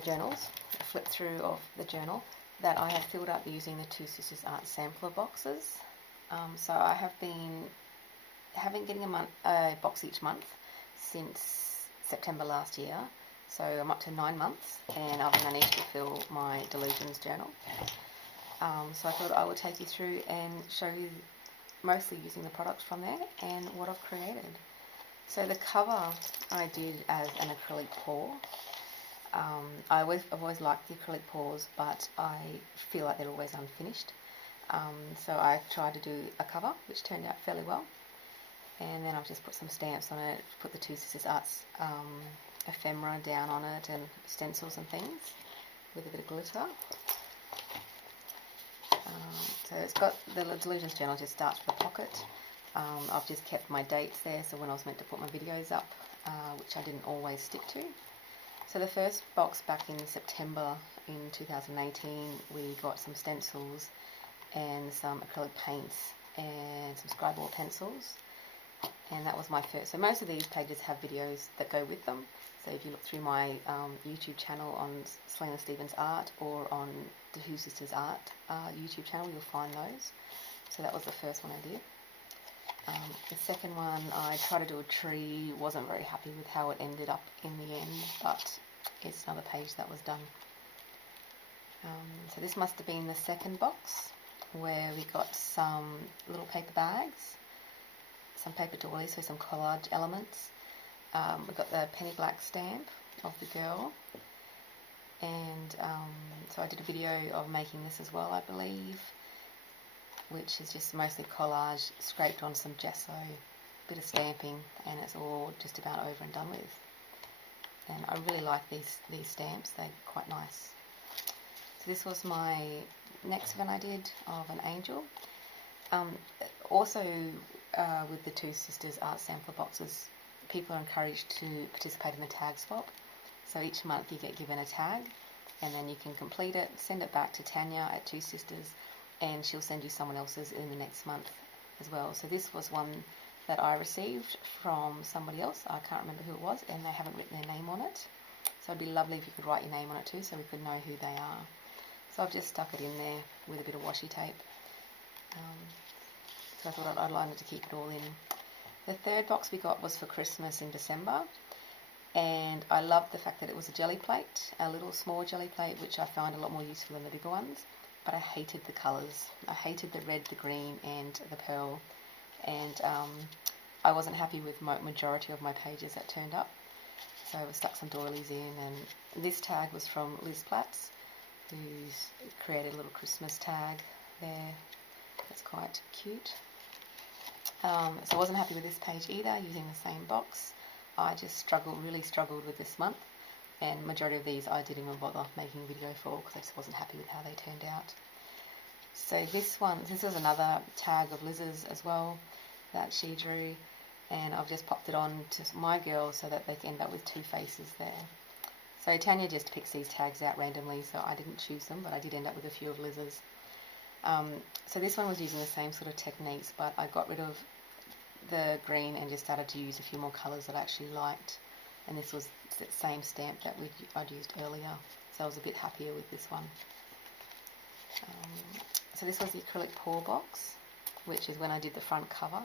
journals, a flip through of the journal that I have filled up using the Two Sisters Art sampler boxes. So I have been getting a box each month since September last year. So I'm up to 9 months and I've managed to fill my Delusions journal. So I thought I would take you through and show you, mostly using the products from there and what I've created. So the cover I did as an acrylic pour. I've always liked the acrylic pours, but I feel like they're always unfinished. So I tried to do a cover, which turned out fairly well. And then I've just put some stamps on it, put the Two Sisters Arts ephemera down on it, and stencils and things with a bit of glitter. So it's got the Delusions journal, just starts with a pocket. I've just kept my dates there, so when I was meant to put my videos up, which I didn't always stick to. So the first box back in September in 2018, we got some stencils and some acrylic paints and some scribble pencils. And that was my first. So most of these pages have videos that go with them. So if you look through my YouTube channel on Selena Stevens Art or on the Two Sisters Art YouTube channel, you'll find those. So that was the first one I did. The second one, I tried to do a tree, wasn't very happy with how it ended up in the end, but it's another page that was done. So this must have been the second box, where we got some little paper bags, some paper doilies, so some collage elements. We got the penny black stamp of the girl, and so I did a video of making this as well, I believe, which is just mostly collage, scraped on some gesso, bit of stamping, and it's all just about over and done with. And I really like these stamps, they're quite nice. So this was my next one I did of an angel. Also with the Two Sisters Art sampler boxes, people are encouraged to participate in the tag swap. So each month you get given a tag, and then you can complete it, send it back to Tanya at Two Sisters, and she'll send you someone else's in the next month as well. So this was one that I received from somebody else. I can't remember who it was, and they haven't written their name on it. So it'd be lovely if you could write your name on it too, so we could know who they are. So I've just stuck it in there with a bit of washi tape. So I thought I'd line it to keep it all in. The third box we got was for Christmas in December, and I loved the fact that it was a jelly plate, a little small jelly plate, which I found a lot more useful than the bigger ones. But I hated the colours. I hated the red, the green, and the pearl. And I wasn't happy with my majority of my pages that turned up. So I stuck some doilies in, and this tag was from Liz Platts, who's created a little Christmas tag there. That's quite cute. So I wasn't happy with this page either, using the same box. I just really struggled with this month. And majority of these I didn't even bother making a video for, because I just wasn't happy with how they turned out. So this was another tag of Liz's as well that she drew, and I've just popped it on to my girls so that they can end up with two faces there. So Tanya just picks these tags out randomly, so I didn't choose them, but I did end up with a few of Liz's. So this one was using the same sort of techniques, but I got rid of the green and just started to use a few more colours that I actually liked. And this was the same stamp that I'd used earlier, so I was a bit happier with this one. So this was the acrylic pour box, which is when I did the front cover.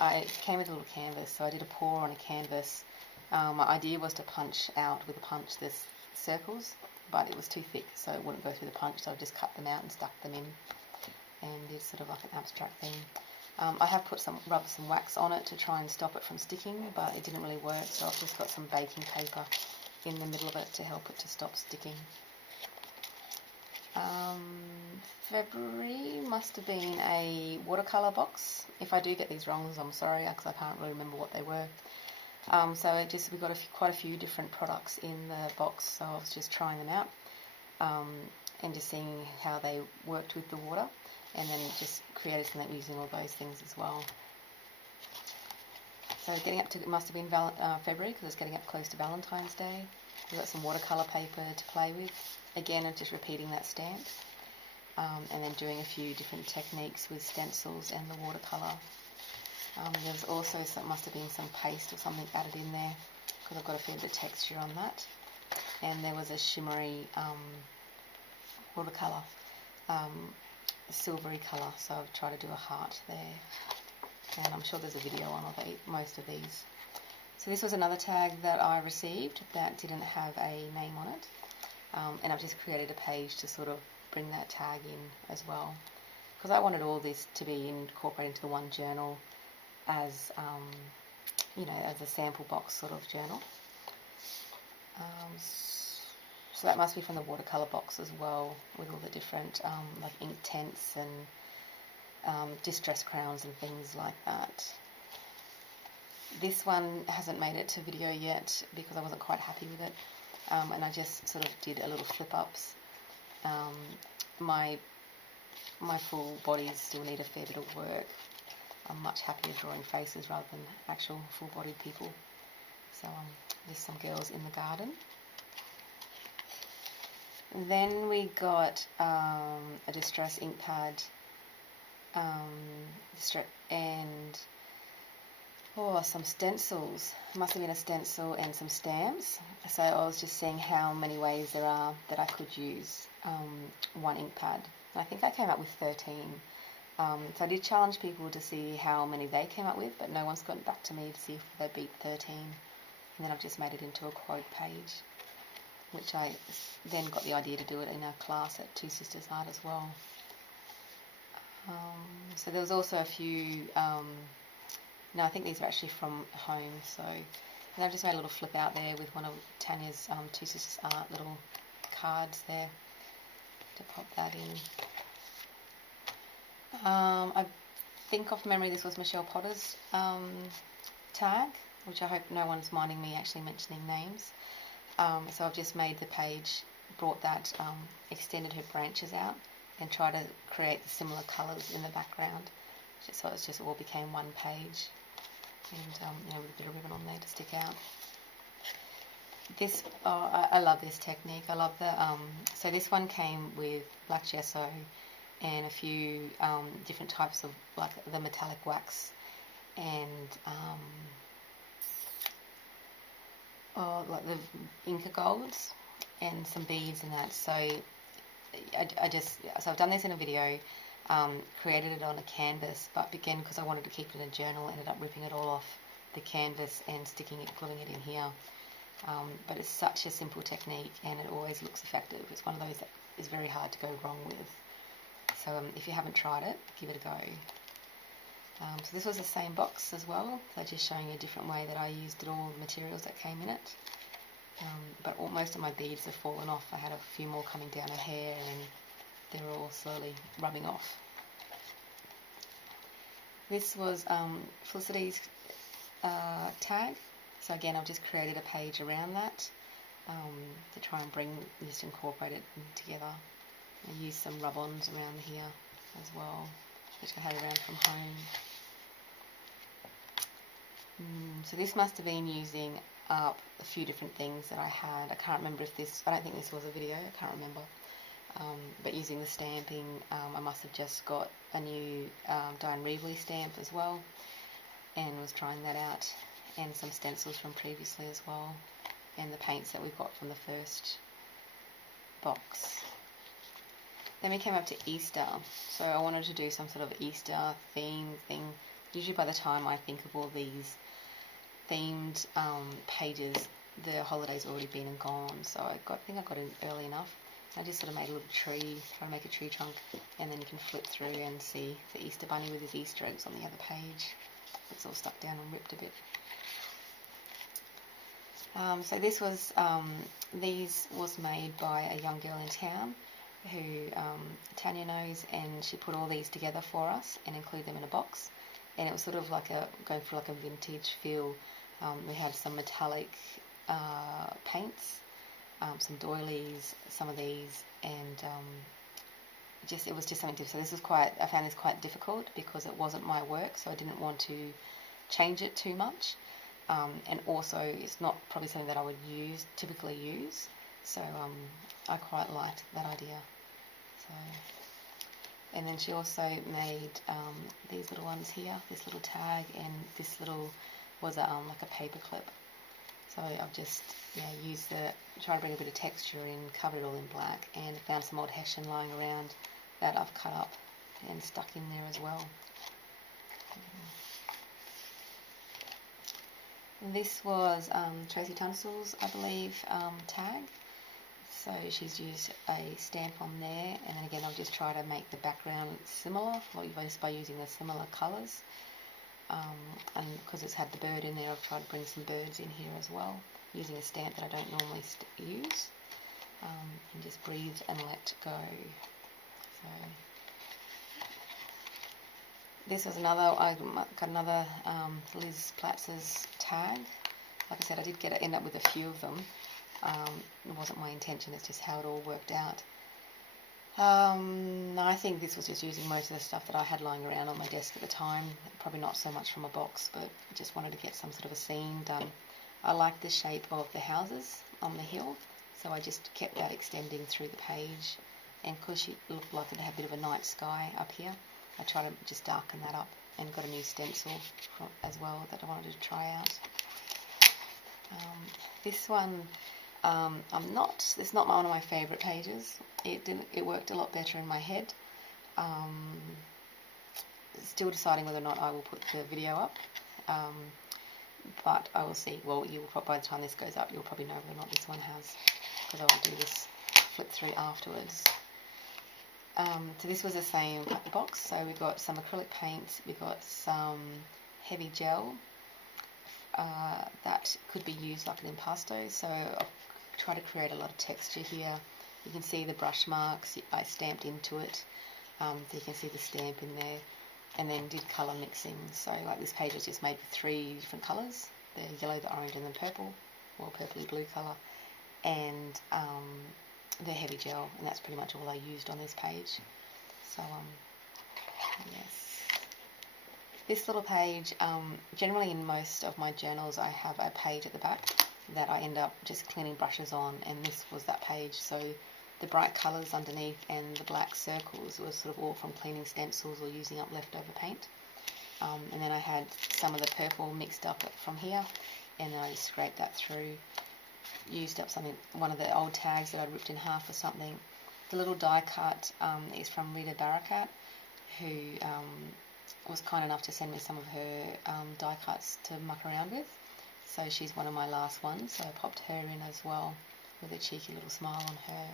It came with a little canvas, so I did a pour on a canvas. My idea was to punch out with a punch this circles, but it was too thick, so it wouldn't go through the punch, so I just cut them out and stuck them in, and did sort of like an abstract thing. I have rubbed some wax on it to try and stop it from sticking, but it didn't really work, so I've just got some baking paper in the middle of it to help it to stop sticking. February must have been a watercolour box. If I do get these wrong, I'm sorry, because I can't really remember what they were. So we got quite a few different products in the box, so I was just trying them out and just seeing how they worked with the water, and then just created something using all those things as well. So getting up to, it must have been February, because it's getting up close to Valentine's Day. We've got some watercolour paper to play with. Again, I'm just repeating that stamp, and then doing a few different techniques with stencils and the watercolour. There's also must have been some paste or something added in there, because I've got a fair bit of texture on that. and there was a shimmery watercolour, silvery colour, so I've tried to do a heart there, and I'm sure there's a video on of most of these. So this was another tag that I received that didn't have a name on it, and I've just created a page to sort of bring that tag in as well, because I wanted all this to be incorporated into the one journal as as a sample box sort of journal. So that must be from the watercolour box as well, with all the different like ink tints and distress crowns and things like that. This one hasn't made it to video yet because I wasn't quite happy with it, and I just sort of did a little flip-ups. My full bodies still need a fair bit of work. I'm much happier drawing faces rather than actual full-bodied people. So just some girls in the garden. Then we got a distress ink pad and some stencils. It must have been a stencil and some stamps. So I was just seeing how many ways there are that I could use one ink pad. And I think I came up with 13. So I did challenge people to see how many they came up with, but no one's gotten back to me to see if they beat 13. And then I've just made it into a quote page, which I then got the idea to do it in our class at Two Sisters Art as well. So there was also a few, no, I think these are actually from home, so and I've just made a little flip out there with one of Tanya's Two Sisters Art little cards there to pop that in. I think off memory this was Michelle Potter's tag, which I hope no one's minding me actually mentioning names. So I've just made the page, brought that, extended her branches out, and tried to create the similar colours in the background, just so it just all became one page, and with a bit of ribbon on there to stick out. This, I love this technique. I love the, so this one came with black gesso and a few different types of like the metallic wax and like the Inca golds and some beads and that. So so I've done this in a video, created it on a canvas, but again because I wanted to keep it in a journal, ended up ripping it all off the canvas and gluing it in here. But it's such a simple technique and it always looks effective. It's one of those that is very hard to go wrong with. So if you haven't tried it, give it a go. So this was the same box as well, so just showing a different way that I used all the materials that came in it. But most of my beads have fallen off. I had a few more coming down her hair and they're all slowly rubbing off. This was Felicity's tag. So again, I've just created a page around that to try and just incorporate it together. I used some rub-ons around here as well, which I had around from home. So this must have been using up a few different things that I had. I can't remember if I don't think this was a video, I can't remember. But using the stamping, I must have just got a new Diane Reevely stamp as well, and was trying that out, and some stencils from previously as well, and the paints that we got from the first box. Then we came up to Easter, so I wanted to do some sort of Easter theme thing. Usually by the time I think of all these themed pages, the holiday's already been and gone, so I think I got in early enough. I just sort of made a little tree, trying to make a tree trunk, and then you can flip through and see the Easter bunny with his Easter eggs on the other page. It's all stuck down and ripped a bit. So this was, these was made by a young girl in town who Tanya knows, and she put all these together for us and included them in a box. And it was sort of like going for like a vintage feel. We had some metallic paints, some doilies, some of these, and it was just something different. So I found this quite difficult because it wasn't my work, so I didn't want to change it too much. And also, it's not probably something that I would typically use. So I quite liked that idea. So, and then she also made these little ones here, this little tag, and this little was like a paper clip. So I've just used tried to bring a bit of texture in, covered it all in black, and found some old hessian lying around that I've cut up and stuck in there as well. This was Tracy Tunstall's, I believe, tag. So she's used a stamp on there, and then again I'll just try to make the background similar, just by using the similar colours. And because it's had the bird in there, I've tried to bring some birds in here as well, using a stamp that I don't normally use. And just breathe and let go. So this was I got another Liz Platz's tag. Like I said, I did end up with a few of them. It wasn't my intention, it's just how it all worked out. I think this was just using most of the stuff that I had lying around on my desk at the time. Probably not so much from a box, but I just wanted to get some sort of a scene done. I like the shape of the houses on the hill, so I just kept that extending through the page. And because it looked like it had a bit of a night sky up here, I tried to just darken that up and got a new stencil as well that I wanted to try out. This one, it's not one of my favourite pages. It worked a lot better in my head. Still deciding whether or not I will put the video up. But I will see. Well, by the time this goes up, you'll probably know whether or not this one has, because I will do this flip through afterwards. So this was the same box. So we've got some acrylic paints, we've got some heavy gel that could be used like an impasto. So I've tried to create a lot of texture here. You can see the brush marks I stamped into it, so you can see the stamp in there, and then did colour mixing. So like this page was just made with 3 different colours, the yellow, the orange and the purple, or purpley blue colour, and the heavy gel, and that's pretty much all I used on this page. So yes, this little page, generally in most of my journals I have a page at the back that I end up just cleaning brushes on, and this was that page. So the bright colours underneath and the black circles was sort of all from cleaning stencils or using up leftover paint. And then I had some of the purple mixed up from here, and then I just scraped that through. Used up one of the old tags that I'd ripped in half or something. The little die cut is from Rita Barakat, who was kind enough to send me some of her die cuts to muck around with. So she's one of my last ones, so I popped her in as well with a cheeky little smile on her.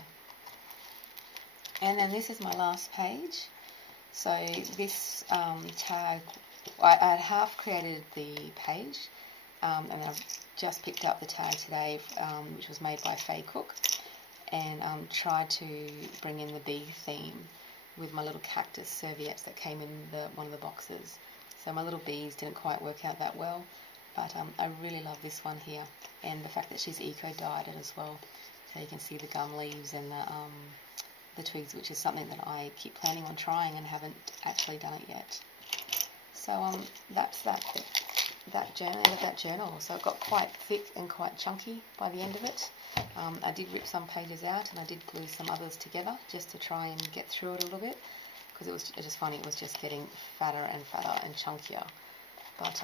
And then this is my last page. So this tag, I had half created the page, and then I've just picked up the tag today, which was made by Faye Cook, and tried to bring in the bee theme with my little cactus serviettes that came in one of the boxes. So my little bees didn't quite work out that well, but I really love this one here, and the fact that she's eco-dyed it as well. So you can see the gum leaves and the twigs, which is something that I keep planning on trying and haven't actually done it yet. So that's that journal. So it got quite thick and quite chunky by the end of it. I did rip some pages out, and I did glue some others together just to try and get through it a little bit, because it was just funny. It was just getting fatter and fatter and chunkier. But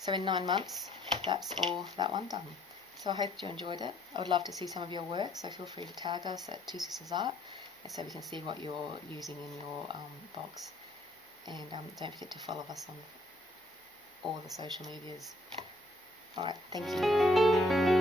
so in 9 months, that's all that one done. So I hope you enjoyed it. I would love to see some of your work, so feel free to tag us at Two Sisters Art, so we can see what you're using in your box. And don't forget to follow us on all the social medias. Alright, thank you.